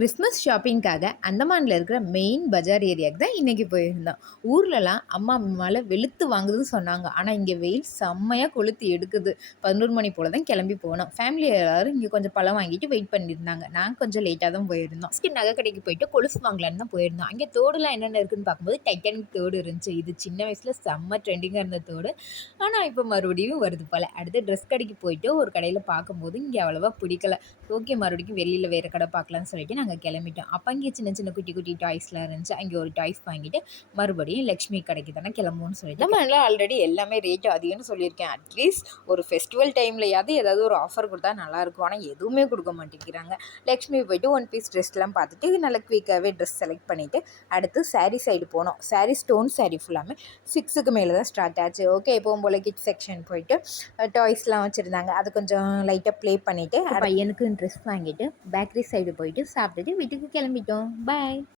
Christmas ஷாப்பிங்காக அந்தமான்ல இருக்கிற main பஜார் ஏரியாவுக்கு தான் இன்றைக்கி போயிருந்தோம். ஊர்லலாம் அம்மா மழை வெளுத்து வாங்குதுன்னு சொன்னாங்க. ஆனால் இங்கே வெயில் செம்மையாக கொளுத்தி எடுக்குது. 11 மணி போல் தான் கிளம்பி போனோம். ஃபேமிலி எல்லாரும் இங்கே கொஞ்சம் பழம் வாங்கிட்டு வெயிட் பண்ணியிருந்தாங்க. நாங்கள் கொஞ்சம் லேட்டாக தான் போயிருந்தோம். ஃபஸ்ட்டு நகை கடைக்கு போயிட்டு கொலுசு வாங்கலான்னு தான் போயிருந்தோம். அங்கே தோடுலாம் என்னென்ன இருக்குன்னு பார்க்கும்போது டைட்டானிக் தோடு இருந்துச்சு. இது சின்ன வயசில் செம்ம ட்ரெண்டிங்காக இருந்த தோடு. ஆனால் இப்போ மறுபடியும் வருது போல். அடுத்து ட்ரெஸ் கடைக்கு போயிட்டு ஒரு கடையில் பார்க்கும்போது இங்கே அவ்வளோவா பிடிக்கல. ஓகே, மறுபடியும் வெளியில் வேறு கடை பார்க்கலான்னு சொல்லிட்டு நாங்கள் கிளம்பிட்டோம். அப்போ அங்கே சின்ன சின்ன குட்டி குட்டி டாய்ஸ்லாம் இருந்துச்சு. அங்கே ஒரு டாய்ஸ் வாங்கிட்டு மறுபடியும் லக்ஷ்மி கடைக்கு தானே கிளம்புவோன்னு சொல்லிட்டு நம்ம எல்லாம் ஆல்ரெடி எல்லாமே ரேட் அதிகம்னு சொல்லியிருக்கேன். அட்லீஸ்ட் ஒரு ஃபெஸ்டிவல் டைம்லையாவது ஏதாவது ஒரு ஆஃபர் கொடுத்தா நல்லாயிருக்கும். ஆனால் எதுவுமே கொடுக்க மாட்டேங்கிறாங்க. லக்ஷ்மி போயிட்டு ஒன் பீஸ் ட்ரெஸ்லாம் பார்த்துட்டு நல்ல குயிக்காகவே ட்ரெஸ் செலக்ட் பண்ணிவிட்டு அடுத்து சாரீ சைடு போனோம். சாரீ ஸ்டோன் சாரீ ஃபுல்லாமே 6க்கு மேலே தான் ஸ்டார்ட் ஆச்சு. ஓகே, எப்பவும் போல் கிட் செக்ஷன் போயிட்டு டாய்ஸ்லாம் வச்சுருந்தாங்க. அதை கொஞ்சம் லைட்டாக ப்ளே பண்ணிவிட்டு பையனுக்கு ட்ரெஸ் வாங்கிட்டு பேக்கரி சைடு போயிட்டு சாப்பிட்டுட்டு வீட்டுக்கு கிளம்பிட்டோம். பாய்.